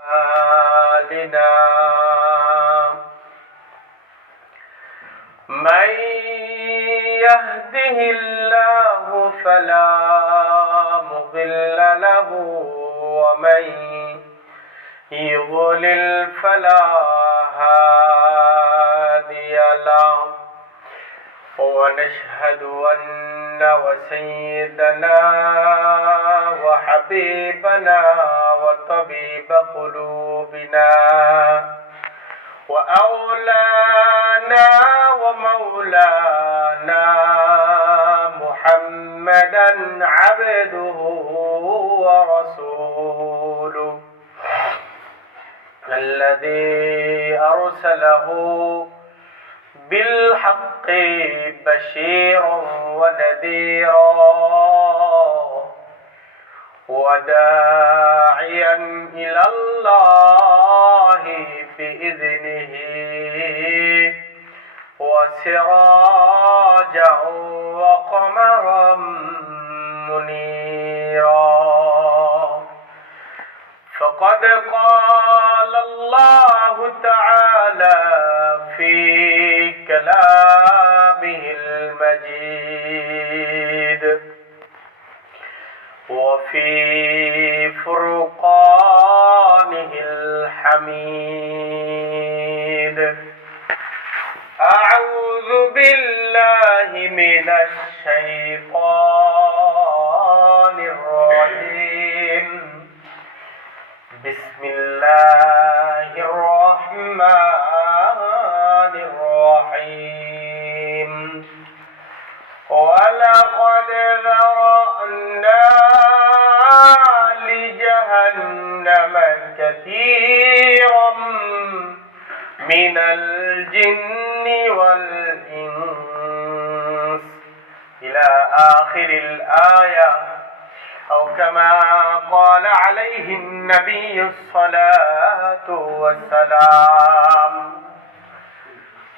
أعمالنا من يهده الله فلا مضل له ومن يضلل فلا هادي له ونشهد أن سيدنا وحبيبنا وطبيب قلوبنا وأولانا ومولانا محمدا عبده ورسوله الذي أرسله بالحق بشيرا ونذيرا وداعيا إلى الله بإذنه وسراجا وقمرا منيرا فقد قال الله تعالى في كلامه المجيد وفي فرقانه الحميد أعوذ بالله من الشيطان الرجيم بسم الله الرحمن الرحيم ولقد ذرأنا لجهنم كثيرا من الجن والإنس إلى آخر الآية أو كما قال عليه النبي الصلاة والسلام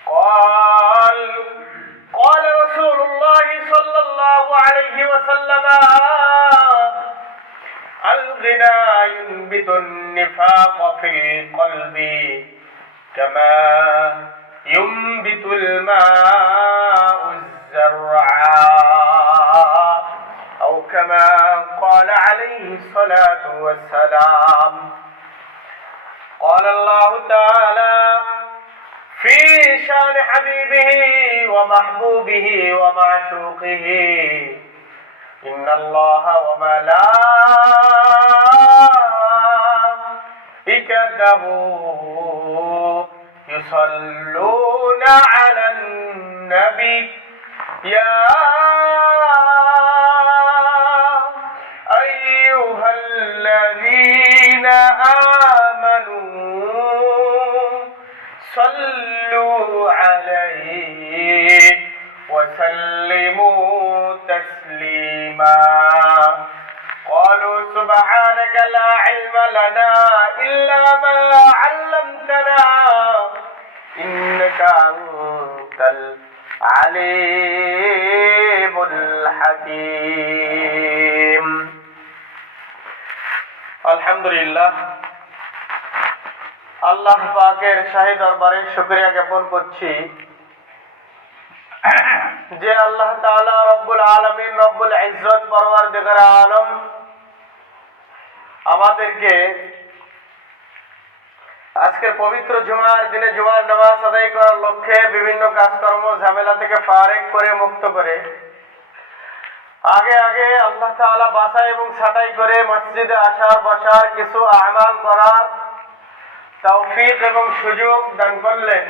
قال رسول الله صلى الله عليه وسلم الغنى ينبت النفاق في القلب كما ينبت الماء الزرع أو كما قال عليه الصلاة والسلام قال الله تعالى في شان حبيبه ومحبوبه ومعشوقه إن الله وملائكته يصلون على النبي يا أيها الذين آمنوا صلوا عليه وسلموا تسليما قالوا سبحانك لا علم لنا إلا ما علمتنا إنك أنت العليم الحكيم الحمد لله আল্লাহ পাকের শাহী দরবারে শুকরিয়া জ্ঞাপন করছি যে আল্লাহ তাআলা রব্বুল আলামিন রব্বুল ইজ্জত পরওয়ারদিগার আলম আমাদেরকে আজকের পবিত্র জুমার দিনে জুমার নামাজ আদায় করার লক্ষ্যে বিভিন্ন কাজকর্ম ঝামেলা থেকে ফারেক করে মুক্ত করে আগে আল্লাহ তাআলা বাছাই এবং ছাঁটাই করে মসজিদে আসার বসার কিছু আমাল করার তৌফিক এবং সুযোগ দান করলেন।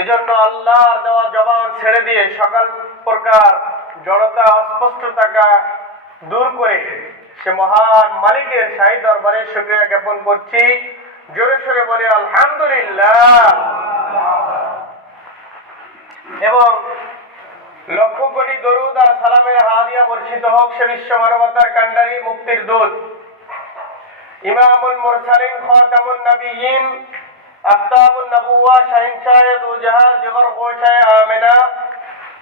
এজন্য আল্লাহর দেওয়া জবান ছেড়ে দিয়ে সকল প্রকার জড়তা অস্পষ্টতা দূর করে সে মহান মালিকের শাহী দরবারে শুকরিয়া জ্ঞাপন করছি। জোরে সোরে বলে আলহামদুলিল্লাহ। এবং লক্ষ কোটি দরুদ আর সালামের হাদিয়া বর্ষিত হোক সে বিশ্ব মানবতার কান্ডারি মুক্তির দূত ইমামুল মুরসালিন খাতামুন নবিয়্যিন আফতাবুন নবুওয়া শাহিনশাহে দু জাহান জিগর গোশায়ে আমিনা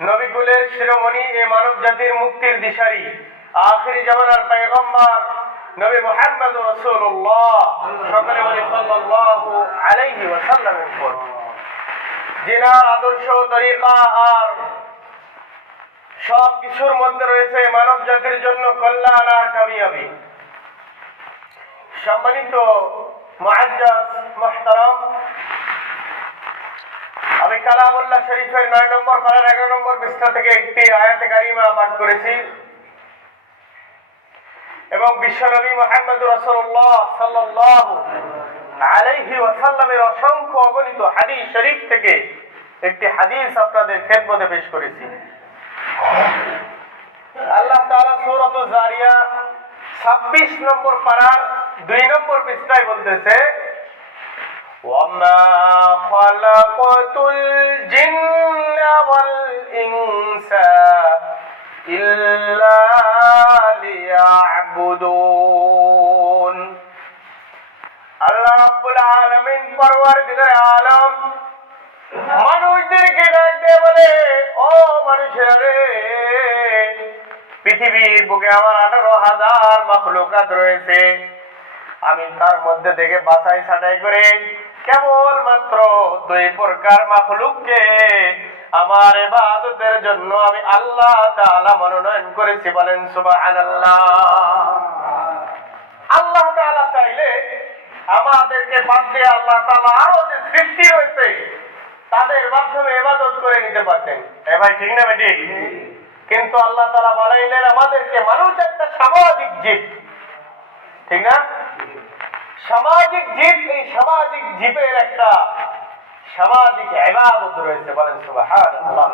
নবীকুলের শিরোমণি এ মানব জাতির মুক্তির দিশারি আখিরি জামানার পয়গম্বর নবী মুহাম্মদ রাসূলুল্লাহ সকলে বলি সাল্লাল্লাহু আলাইহি ওয়াসাল্লামের উপর, যিনার আদর্শ তরিকা আর সব কিছুর মধ্যে রয়েছে মানব জাতির জন্য কল্যাণ আর কামিয়াবি। সম্মানিত মুআজ্জাজ মুহতারাম, আমি কালামুল্লাহ শরীফের 9 নম্বর পারার 11 নম্বর পৃষ্ঠা থেকে একটি আয়াতে কারিমা পাঠ করেছি এবং বিশ্বনবী মুহাম্মদ রাসূলুল্লাহ সাল্লাল্লাহু আলাইহি ওয়াসাল্লামের অসংখ্য অগণিত হাদিস শরীফ থেকে একটি হাদিস আপনাদের খেদমতে পেশ করেছি। আল্লাহ তাআলা সূরাতুজ জারিয়াত 26 নম্বর পারার 2 নম্বর পৃষ্ঠায় বলতেছে, ওয়ামা খালাকাতুল জিন্না ওয়াল ইনসা ইল্লা লিয়াবুদুন। আল্লাহ রাব্বুল আলামিন পরওয়ারদিগার আলম মানুষদেরকে ডাক দিয়ে বলে, ও মানুষেরা রে, পৃথিবীর বুকে আমার 18,000 মাখলুকাত রয়েছে। আমি তার মধ্যে থেকে বাছাই ছাঁটাই করে কেবলমাত্র 2 প্রকার মাখলুককে আমার ইবাদতের জন্য আমি আল্লাহ তাআলা মনোনয়ন করেছি। বলেন সুবহানাল্লাহ। আল্লাহ তাআলা চাইলে আমাদেরকে বাদ দিয়ে আল্লাহ তাআলা আরো যে সৃষ্টি রয়েছে তাদের মাধ্যমে ইবাদত করে নিতে পারতেন। ভাই ঠিক না বেটি? কিন্তু আল্লাহ তাআলা বানাইলেন আমাদেরকে, মানুষ একটা সামাজিক জীব, ঠিক না? সামাজিক জীব, এই সামাজিক জীবের একটা সামাজিক ইবাদত রয়েছে। বলেন সুবহানাল্লাহ।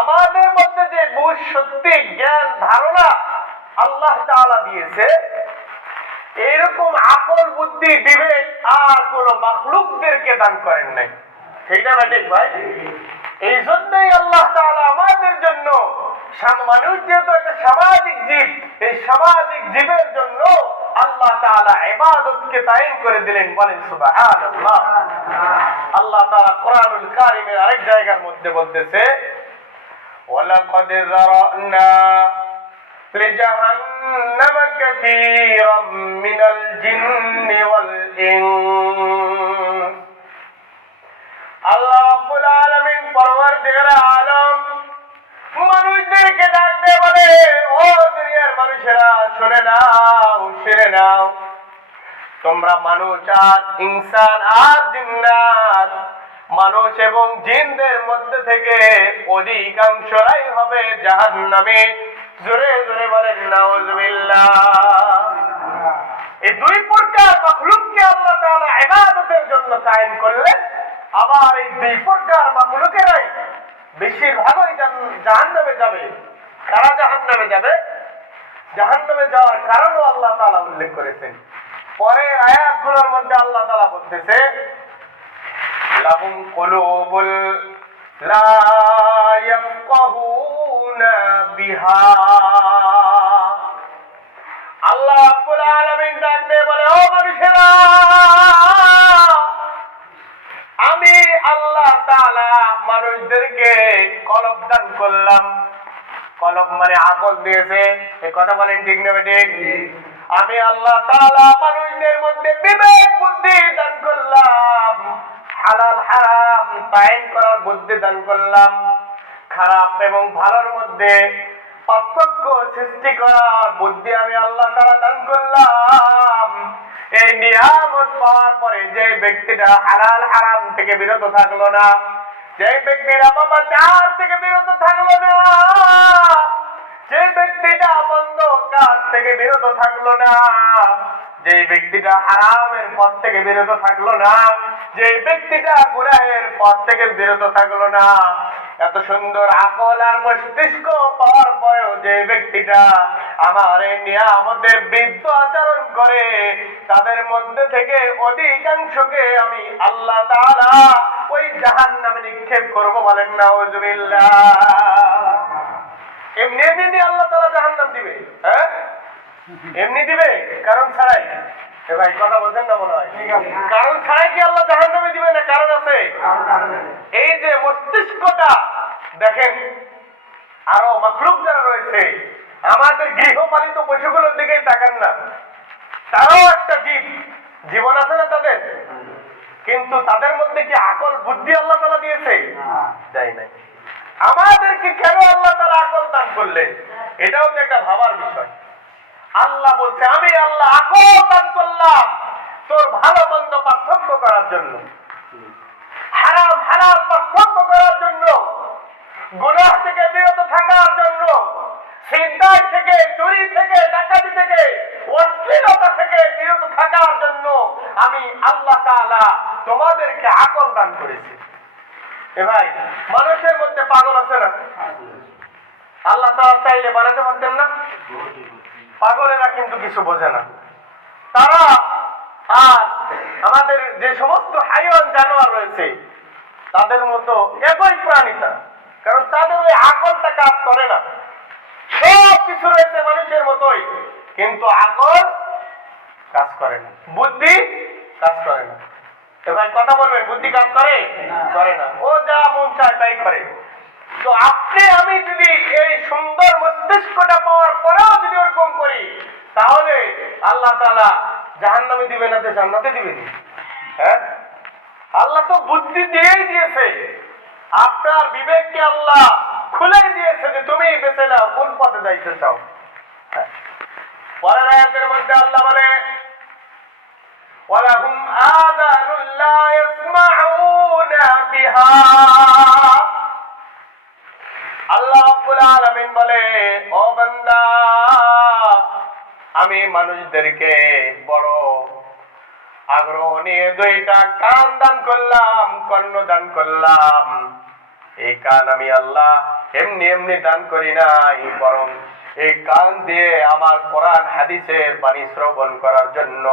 আমাদের মধ্যে যে বুঝ, শক্তি, জ্ঞান, ধারণা আল্লাহ তাআলা দিয়েছে, এরকম আকল, বুদ্ধি, বিবেক আর কোন মাখলুকদেরকে দান করেন নাই। ঠিক না ঠিক ভাই? এই জন্যই আল্লাহ তাআলা আমাদের জন্য, মানুষ যেহেতু একটা সামাজিক জীব, এই সামাজিক জীবের জন্য আল্লাহ তাআলা ইবাদতকে তাইন করে দিলেন। বলেন সুবহানাল্লাহ। আল্লাহ তাআলা কোরআনুল কারীমের আরেক জায়গার মধ্যে বলতেছে, ওয়ালাকাদ যারানা লিজাহান্নাম কাসীরাম মিনাল জিন্নি ওয়াল ইনস। আল্লাহ রাব্বুল আলামিন পরওয়ারদিগার আলম মানুষদেরকে ডাক দিয়ে বলে, ও দুনিয়ার মানুষেরা, শুনে নাও, শুনে নাও, তোমরা মানুষ আর ইনসান আর জিন্নাত, মানুষ এবং জিনদের মধ্যে থেকে অধিকাংশরাই হবে জাহান্নামে। জোরে জোরে বলেন নাউজুবিল্লাহ। এই 2 প্রকার মাখলুককে আল্লাহ তাআলা ইবাদতের জন্য তাইন করলেন। আবার এই 2 প্রকার মাখলুকেরাই বেশিরভাগই জাহান্নামে যাবে। কারা জাহান্নামে যাবে? জাহান্নামে যাওয়ার কারণও আল্লাহ তাআলা উল্লেখ করেছেন। পরের আয়াতগুলোর মধ্যে আল্লাহ তাআলা বলতেছে, লাহুম কুলুবুল লা ইয়াফকাহুনা বিহা। আল্লাহ রাব্বুল আলামিন ডাক দিয়ে বলে, ও মানুষেরা, আমি আল্লাহ তাআলা মানুষদেরকে কলব দান করলাম। কলব মানে আকল দিয়েছে। এই কথা বলেন ঠিক না ঠিক? আমি আল্লাহ তাআলা মানুষদের মধ্যে বিবেক বুদ্ধি দান করলাম, হালাল হারাম তাইন করার বুদ্ধি দান করলাম, খারাপ এবং ভালোর মধ্যে পার্থক্য সৃষ্টি করার বুদ্ধি আমি আল্লাহ তাআলা দান করলাম। এই নিয়ামত পাওয়ার পরে যে ব্যক্তিটা হালাল হারাম থেকে বিরত থাকলো না, যে ব্যক্তিরা বাবাচার থেকে বিরত থাকলো না, যে ব্যক্তিটা বন্ধ কাজ থেকে বিরত থাকলো না, যে ব্যক্তিটা হারামের পথ থেকে বিরত থাকলো না, যে ব্যক্তিটা গুনাহের পথ থেকে বিরত থাকলো না, এত সুন্দর আকল আর মস্তিষ্ক পাওয়ার পরেও যে ব্যক্তিটা আমার এই নিয়ামতের বিরুদ্ধে আচরণ করে, তাদের মধ্যে থেকে অধিকাংশকে আমি আল্লাহ তাআলা ওই জাহান্নামে নিক্ষেপ করব। বলেন নাউজুবিল্লাহ। এমনি এমনি আল্লাহ তাআলা জাহান্নাম দিবে? হ্যাঁ, এমনি দিবে? কারণ ছাড়াই? ভাই কথা বলছেন না মনে হয়? কারণ ছাড়াই কি আল্লাহ জাহান্নামে দিবে না? কারণ আছে। এই যে মস্তিষ্কটা দেখেন, আরো মাখলুক যারা রয়েছে আমাদের গৃহপালিত পশুগুলোর দিকেই তাকান না, তারাও একটা জীবন আছে না তাদের, কিন্তু তাদের মধ্যে কি আকল বুদ্ধি আল্লাহ তাআলা দিয়েছে? দেয় নাই। আমাদেরকে কেন আল্লাহ তাআলা আকল দান করলেন? এটাও তো একটা ভাবার বিষয়। আল্লাহ বলছে আমি আল্লাহ আকল দান করলাম তোর ভালো মন্দ পার্থক্য করার জন্য, হারাম হালাল পার্থক্য করার জন্য, গুনাহ থেকে বিরত থাকার জন্য, ছিনতাই থেকে, চুরি থেকে, ডাকাতি থেকে, অশ্লীলতা থেকে বিরত থাকার জন্য আমি আল্লাহ তাআলা তোমাদেরকে আকল দান করেছি। এ ভাই, মানুষের মধ্যে পাগল আছে না? আল্লাহ তাআলা চাইলে বানাতে পারতেন না? পাগলেরা কিন্তু কিছু বোঝে না। তারা আর আমাদের যে সমস্ত হাইওয়ান জানোয়ার রয়েছে তাদের মতো একই প্রাণীতা, কারণ তাদের ওই আকলটা কাজ করে না। সব কিছু রয়েছে মানুষের মতোই, কিন্তু আকল কাজ করে না, বুদ্ধি কাজ করে না। এবার কথা বলবেন, বুদ্ধি কাজ করে? করে না। ও যা মন চায় তাই করে। তো আপনি আমি যদি এই সুন্দর মস্তিষ্কটা পাওয়ার পরেও যদি ওরকম করি, তাহলে আল্লাহ তাআলা জাহান্নামে দিবেন না, জান্নাতে দিবেন? হ্যাঁ, আল্লাহ তো বুদ্ধি দিয়েই দিয়েছে। আপনার বিবেককে আল্লাহ খুলে দিয়েছে যে তুমি বেছে নাও কোন পথে যাইতে চাও। পরের আয়াতের মধ্যে আল্লাহ বলে ওয়ালাহুম আযানুন লা ইয়াসমাউনা বিহা। আল্লাহ রাব্বুল আলামিন বলে, ও বান্দা, আমি মানুষদেরকে বড় আগ্রহ নিয়ে দুইটা কান দান করলাম, কর্ণ দান করলাম। এই কান আমি আল্লাহ এমনি এমনি দান করি নাই, বরং এই কান দিয়ে আমার কোরআন হাদিসের বাণী শ্রবণ করার জন্য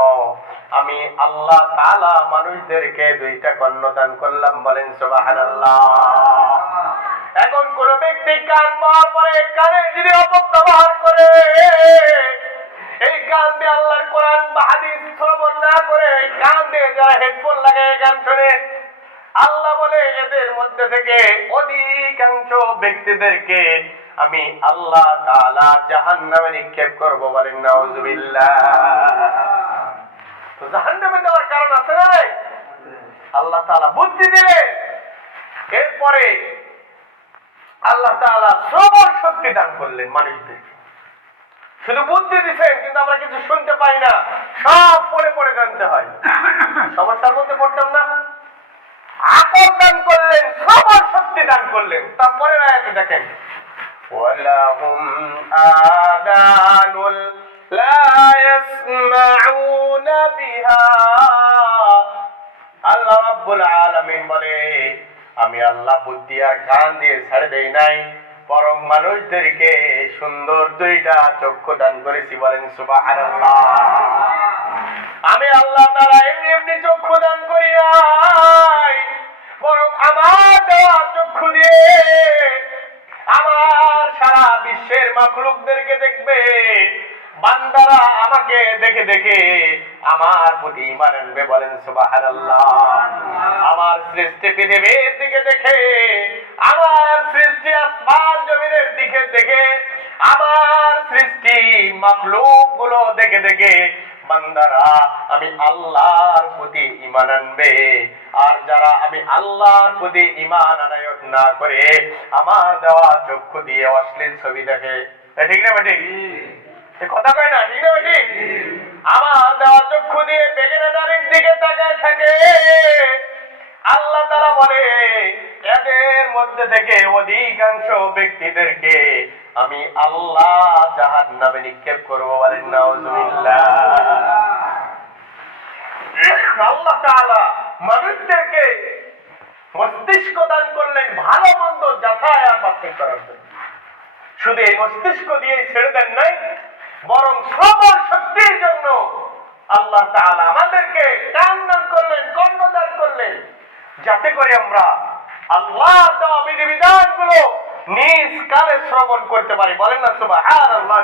আমি আল্লাহ তাআলা মানুষদেরকে দুইটা কর্ণ দান করলাম। বলেন সুবহানাল্লাহ। এখন কোন ব্যক্তি কান পাওয়ার পরে কানে যদি অপব্যবহার করে, এই কান দিয়ে আল্লাহর কোরআন বা হাদিস শ্রবণ না করে এই কান দিয়ে যারা হেডফোন লাগায় গান শোনে, আল্লাহ বলে এদের মধ্যে থেকে অধিকাংশ ব্যক্তিদেরকে আমি আল্লাহ তাআলা জাহান্নামে নিক্ষেপ করব। বলেন নাউজুবিল্লাহ। তো জাহান্নামে দেওয়ার কারণ আছে না? আল্লাহ তাআলা বুদ্ধি দিলেন, এরপরে আল্লাহ তাআলা শ্রবণ শক্তি দান করলেন মানুষদেরকে। শুধু বুদ্ধি দিচ্ছেন, কিন্তু আমরা কিছু শুনতে পাই না, সব পড়ে পড়ে জানতে হয়। সমস্যার মধ্যে পড়তাম না? আকল দান করলেন, শ্রবণ শক্তি দান করলেন। তারপরে আয়াতে দেখেন ওয়ালাহুম আযানুল লা ইয়াসমাউনা বিহা। আল্লাহ রাব্বুল আলামিন বলে, আমি আল্লাহ বুদ্ধি আর কান দিয়ে ছেড়ে দেই নাই, বরং মানুষদেরকে সুন্দর দুইটা চক্ষু দান করেছি। বলেন সুবহানাল্লাহ। আমি আল্লাহ তাআলা এমনি এমনি চক্ষু দান করি নাই, বরং আমার দেওয়া চক্ষু দিয়ে আমার সারা বিশ্বের মাখলুকদেরকে দেখবে। বান্দারা আমাকে দেখে দেখে আমার প্রতি ঈমান আনবে। বলেন সুবহানাল্লাহ। আমার সৃষ্টি পৃথিবীর দিকে দেখে, আমার সৃষ্টি আসমান জমিনের দিকে দেখে, আমার সৃষ্টি মাখলুক গুলো দেখে দেখে বান্দারা আমি আল্লাহর প্রতি ঈমান আনবে। আর যারা আমি আল্লাহর প্রতি ঈমান আনায়ত না করে আমার দেওয়া চক্ষু দিয়ে অশ্লীল ছবি দেখে, ঠিক না বেটি? কথা কয় না, ঠিক না বেটি? আমার দেওয়া চক্ষু দিয়ে বেগেনা নারীর দিকে তাকায় থাকে, আল্লাহ তাআলা বলে এদের মধ্যে থেকে অধিকাংশ ব্যক্তিদেরকে আমি আল্লাহ জাহান্নামে নিক্ষেপ করব। বলেন নাউজুবিল্লাহ। আল্লাহ তাআলা মানুষদেরকে মস্তিষ্ক দান করলেন ভালো মন্দ যাচাই আর বাছাই করার জন্য। শুধু এই মস্তিষ্ক দিয়ে ছেড়ে দেন নাই, বরং শ্রবণ শক্তির জন্য আল্লাহ তাআলা আমাদেরকে কান দান করলেন, কর্ণ দান করলেন, যাতে করে আমরা আল্লাহর দেওয়া বিধিবিধান গুলো নিজ কানে শ্রবণ করতে পারি। বলেন না সুবহানাল্লাহ।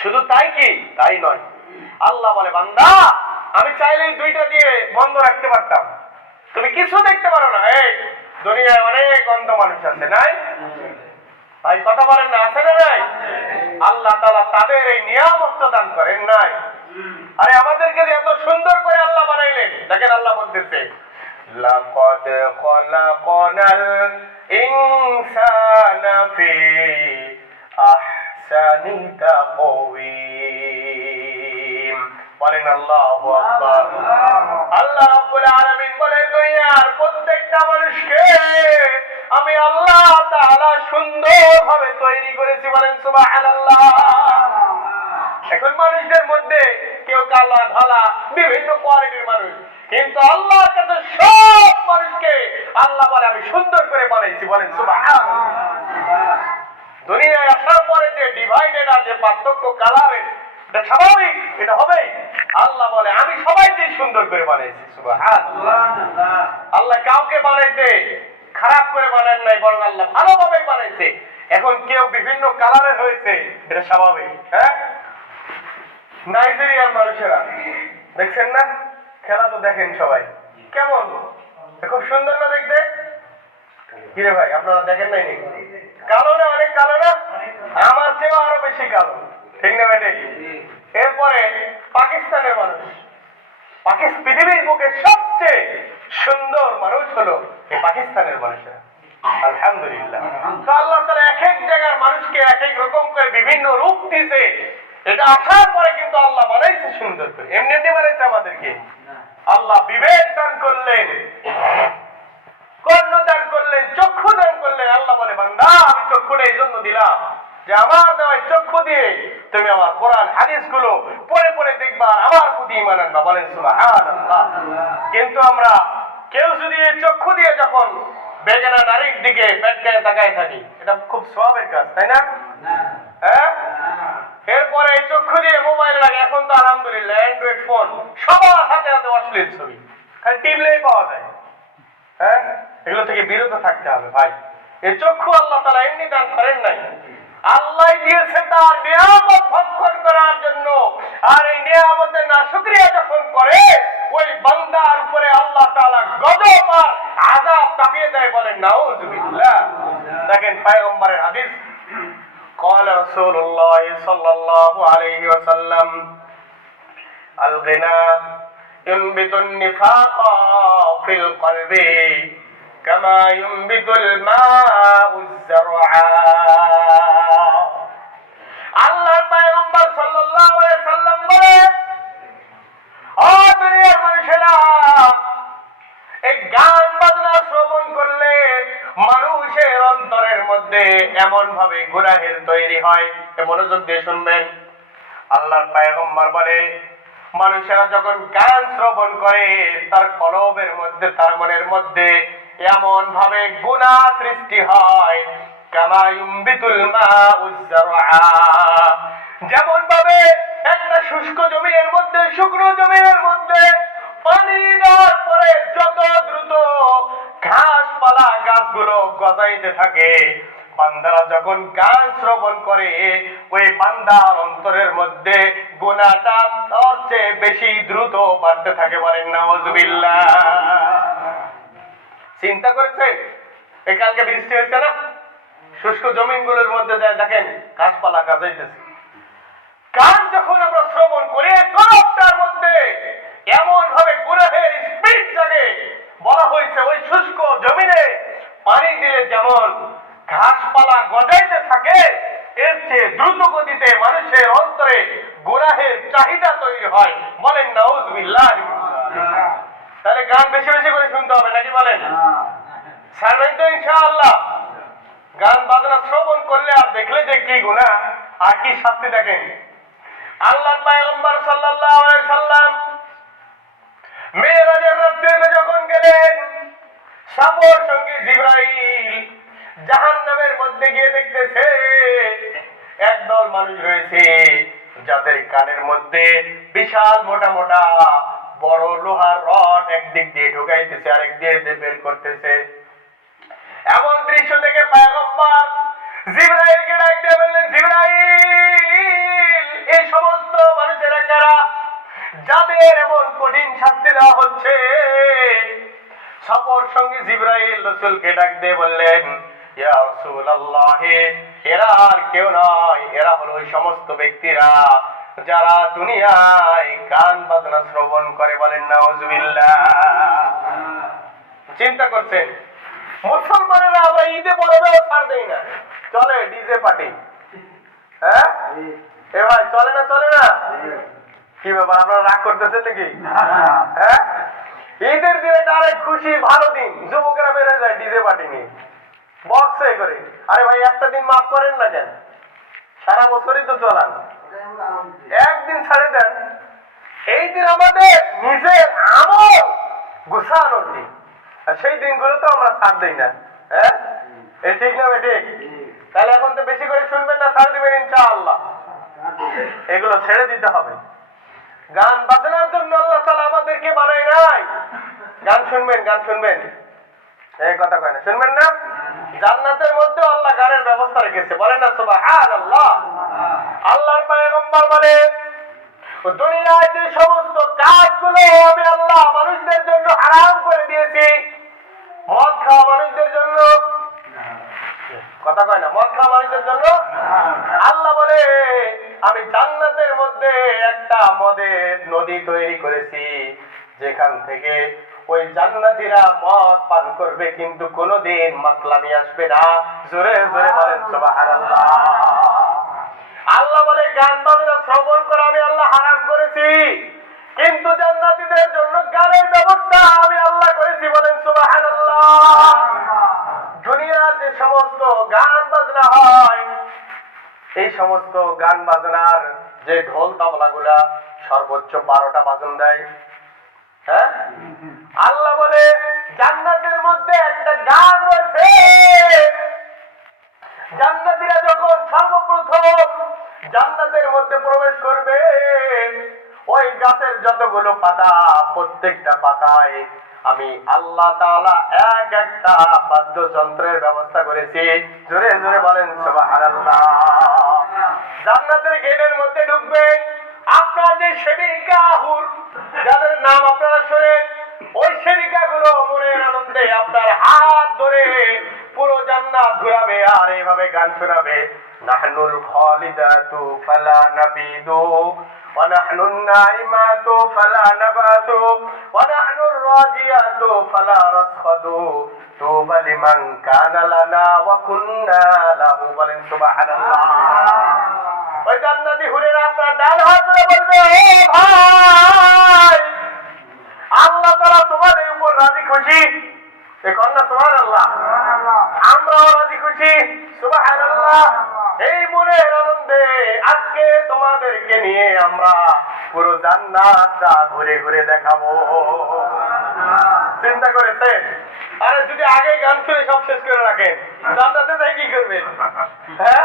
শুধু তাই কি? তাই নয়, আল্লাহ বলে বান্দা আমি চাইলেই দুইটা দিয়ে বন্ধ রাখতে পারতাম, তুমি কিছু দেখতে পারো না। এই দুনিয়ায় অনেক অন্ধ মানুষ আছে, নাই? ভাই কথা বলেন না, আছে না নাই? আল্লাহ তাআলা তাদের এই নিয়ামত দান করেন নাই? আরে আমাদেরকে যে এত সুন্দর করে আল্লাহ বানাইলেন, দেখেন আল্লাহ বলতেছে লাকাদ খলাকনাল ইনসানা ফি আহসানি তাকওয়িম। বলেন আল্লাহু আকবার। আল্লাহ রাব্বুল আলামিন বলেন দুনিয়ার প্রত্যেকটা মানুষকে আমি আল্লাহ তাআলা সুন্দরভাবে তৈরি করেছি। বলেন সুবহানাল্লাহ। এখন মানুষদের মধ্যে কেউ কালা ধলা বিভিন্ন কোয়ালিটির মানুষ, কিন্তু আল্লাহর কাছে সব মানুষকে আল্লাহ বলে আমি সুন্দর করে বানাইছি। বলেন সুবহানাল্লাহ। দুনিয়ায় আসার পরে যে ডিভাইডেড আছে, পার্থক্য কালারের, এটা স্বাভাবিক, এটা হবেই। আল্লাহ বলে আমি সবাইকে সুন্দর করে বানাইছি। সুবহানাল্লাহ। আল্লাহ কাউকে বানাইতে খারাপ করে বানান নাই, বরং আল্লাহ ভালোভাবেই বানাইছে। এখন কেউ বিভিন্ন কালারের হয়েছে, এটা স্বাভাবিক। হ্যাঁ, নাইজেরিয়ার মানুষেরা দেখছেন না, খেলা তো দেখেন সবাই, কেমন খুব সুন্দর না দেখতে? কিরে ভাই আপনারা দেখেন নাই নাকি? কালো না, অনেক কালো না, আমার চেয়েও আরো বেশি কালো, ঠিক না ভাই? এরপরে পাকিস্তানের মানুষ, পৃথিবীর বুকে সবচেয়ে সুন্দর মানুষ হলো এই পাকিস্তানের মানুষেরা। আলহামদুলিল্লাহ। তো আল্লাহ তাআলা এক এক জায়গার মানুষকে এক এক রকম করে বিভিন্ন রূপ দিয়েছে। এটা আসার পরে কিন্তু আল্লাহ বানাইছে সুন্দর করে, এমনি এমনি বানাইছে আমাদেরকে। আল্লাহ বিবেক দান করলেন, কর্ণ দান করলেন, চক্ষু দান করলেন। আল্লাহ বলে বান্দা আমি চক্ষুটা এই জন্য দিলাম যে আমার দেওয়া চক্ষু দিয়ে তুমি আমার কোরআন হাদিস গুলো পড়ে পড়ে দেখবা, আমার প্রতি ঈমান আনবা। বলেন সুবহানাল্লাহ। কিন্তু আমরা কেউ যদি এই চক্ষু দিয়ে যখন বেগানা নারীর দিকে পেটকায় তাকায় থাকি, এটা খুব সওয়াবের কাজ, তাই না? হ্যাঁ, এরপরে এই চক্ষু দিয়ে মোবাইল লাগে। এখন তো আলহামদুলিল্লাহ অ্যান্ড্রয়েড ফোন, সবার হাতে হাতে অশ্লীল ছবি, খালি টিপলেই পাওয়া যায়। হ্যাঁ, এগুলো থেকে বিরত থাকতে হবে ভাই। এই চক্ষু আল্লাহ তাআলা এমনি দান করেন নাই, আল্লাহ দিয়েছে তার নিয়ামত ভক্ষণ করার জন্য। আর এই নিয়ামতের নাশুকরিয়া যখন করে, ওই বান্দার উপরে আল্লাহ তাআলা গজব আর আযাব চাপিয়ে দেয়। বলেন নাউযুবিল্লাহ। দেখেন পয়গম্বরের হাদিস, قال رسول الله صلى الله عليه وسلم الغنى ينبت النفاق في القلب كما ينبت الماء الزرع। আল্লাহর পয়গম্বর সাল্লাল্লাহু আলাইহি সাল্লাম বলে, ও দুনিয়ার মানুষেরা, এই গান বাজনা শ্রবণ করলে মানুষের অন্তরের মধ্যে এমন ভাবে গুনাহের তৈরি হয়। মনোযোগ দিয়ে শুনবেন। আল্লাহর পয়গম্বর বলে, মানুষেরা যখন গান শ্রবণ করে তার কলবের মধ্যে, তার মনের মধ্যে এমন ভাবে গুনাহ সৃষ্টি হয়, কামা ইউমবিতুল মাউজ যারআ, যেমন ভাবে একটা শুষ্ক জমির মধ্যে, শুকনো জমির মধ্যে পানি দেওয়ার পরে যত দ্রুত ঘাসপালা গাছগুলো গজাইতে থাকে, বান্দারা যখন গান শ্রবণ করে ওই বান্দার অন্তরের মধ্যে গুনাহটা তার চেয়ে বেশি দ্রুত বাড়তে থাকে। বলেন নাউযুবিল্লাহ। চিন্তা করেছেন, এই কালকে বৃষ্টি হয়েছে না, শুষ্ক জমিনগুলোর মধ্যে যায় দেখেন ঘাসপালা গজাইতেছে। গান যখন আমরা শ্রবণ করি, কলবটার মধ্যে এমন ভাবে গুনাহের স্পিড জাগে। বলা হয়েছে ওই শুষ্ক জমিনে পানি দিলে যেমন ঘাসপালা গজাইতে থাকে, এর চেয়ে দ্রুত গতিতে মানুষের অন্তরে গুনাহের চাহিদা তৈরি হয়। বলেন নাউযুবিল্লাহ। তাহলে গান বেশি বেশি করে শুনতে হবে নাকি? বলেন ছাড়বেন তো ইনশাআল্লাহ। গান বাজনা শ্রবণ করলে আর দেখলে যে কি গুনাহ আর কি শাস্তি দেখেন। আল্লাহর পয়গম্বর সাল্লাল্লাহু আলাইহি সাল্লাম মেরাজের রাতে যখন গেলেন, সফর সঙ্গী জিবরাইল জাহান্নামের মধ্যে গিয়ে দেখতেছে একদল মানুষ রয়েছে যাদের কানের মধ্যে বিশাল মোটা মোটা বড় লোহার রড একদিক দিয়ে ঢুকাইতেছে, আরেক দিয়ে বের করতেছে। এমন দৃশ্য দেখে পয়গম্বর জিবরাইলকে ডাক দিয়ে বললেন, জিবরাইল, এই সমস্ত মানুষেরা কারা যাদের এমন কঠিন শাস্তি দেওয়া হচ্ছে? সফর সঙ্গী জিবরাইল রাসূলকে ডাক দিয়ে বললেন, ইয়া রাসূলুল্লাহ, এরা আর কেউ নয়, এরা হলো ওই সমস্ত ব্যক্তিরা যারা দুনিয়ায় গান বাজনা শ্রবণ করে। বলেন নাউজুবিল্লাহ। চিন্তা করছেন, মুসলমানেরা আমরা ঈদে পরবেও ছাড় দেই না, চলে ডিজে পার্টি। হ্যাঁ এ ভাই, চলে না চলে না? কি ব্যাপার, আপনারা রাগ করতেছেন নাকি? হ্যাঁ, ঈদের দিনে আরেক খুশি ভালো দিন, যুবকেরা বের হয়ে যায় ডিজে পার্টি নিয়ে, বক্সে করে। আরে ভাই, একটা দিন মাফ করেন না কেন? সারা বছরই তো চলান, একদিন ছাড়ে দেন। এই দিন আমাদের নিজের আমল গুছানোর দিন, আর সেই দিনগুলো তো আমরা ছাড় দিই না। হ্যাঁ, এ ঠিক না ঠিক? তাহলে এখন তো বেশি করে শুনবেন না, ছাড় দিবেন ইনশাআল্লাহ। এগুলো ছেড়ে দিতে হবে। গান বাজনার জন্য আল্লাহ তাআলা আমাদেরকে বানায় নাই। গান শুনবেন, গান শুনবেন, এই কথা কয় না, শুনবেন না? জান্নাতের মধ্যে আল্লাহ গানের ব্যবস্থা রেখেছে। বলেন না সুবহানাল্লাহ। আল্লাহর পয়গম্বর বলে, দুনিয়ায় যে সমস্ত কাজগুলো আমি আল্লাহ মানুষদের জন্য হারাম করে দিয়েছি, মদ খাওয়া মানুষদের জন্য, কথা কয় না, মদ খাওয়া মানুষদের জন্য, আল্লাহ বলে আমি জান্নাতের মধ্যে একটা মদের নদী তৈরি করেছি, যেখান থেকে ওই জান্নাতীরা মদ পান করবে, কিন্তু কোনোদিন মাতলামি আসবে না। জোরে জোরে বলেন সুবহানাল্লাহ। আল্লাহ বলে গান বাজনা শ্রবণ করা আমি আল্লাহ হারাম করেছি, কিন্তু জান্নাতীদের জন্য গানের ব্যবস্থা আমি আল্লাহ করেছি। বলেন সুবহানাল্লাহ। দুনিয়ার যে সমস্ত গান বাজনা হয়, এই সমস্ত গান বাজনার যে ঢোল তাবলা গুলা সর্বোচ্চ 12টা বাজন দেয়। হ্যাঁ, আল্লাহ বলে জান্নাতের মধ্যে একটা গান রয়েছে, জান্নাতীরা যখন সর্বপ্রথম জান্নাতের মধ্যে প্রবেশ করবে, ওই গাছের যতগুলো পাতা, প্রত্যেকটা পাতায় আমি আল্লাহ তাআলা এক একটা বাদ্যযন্ত্রের ব্যবস্থা করেছি। জোরে জোরে বলেন সুবহানাল্লাহ। জান্নাতের গেটের মধ্যে ঢুকবেন, আপনার যে সেবিকা হুর, যাদের নাম আপনারা শোনেন, ওই সেবিকা গুলো মনের আনন্দে আপনার হাত ধরে পুরো জান্নাত ঘুরাবে আর এইভাবে গান শোনাবে, নাহনুল খালিদাতু ফালা নাবিদু ওয়া নাহনুন নাইমাতু ফালা নাবাতু ওয়া নাহনুর রাজিয়াতু ফালা রাসখাদু তুবা লিমান কানা লানা ওয়া কুন্না লাহু। বলেন সুবহানাল্লাহ। ওই জান্নাতি হুরেরা আপনার ডান হাত ধরে বলবে, ও ভাই, আল্লাহ তাআলা তোমাদের উপর রাজি খুশি। এই কন্যা সুবহানাল্লাহ, আমরাও রাজি খুশি। সুবহানাল্লাহ। এই মনের আনন্দে আজকে তোমাদেরকে নিয়ে আমরা পুরো জান্নাতটা ঘুরে ঘুরে দেখাবো। চিন্তা করেছেন? আরে যদি আগে গান শুনে সব শেষ করে রাখেন, জান্নাতে যাই কি করবেন? হ্যাঁ,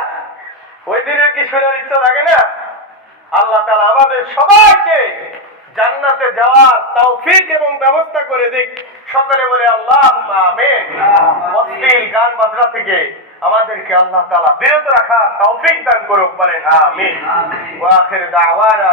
ওই দিনের কি শোনার ইচ্ছা থাকে না? আল্লাহ তাআলা আমাদের সবাইকে জান্নাতে যাওয়ার তৌফিক এবং ব্যবস্থা করে দিক। সকলে বলে আল্লাহুম্মা আমিন। অশ্লীল গান বাজনা থেকে আমাদেরকে আল্লাহ তাআলা বিরত রাখার তৌফিক দান করুক। বলেন আমিন। ওয়া আখির দাওয়ানা।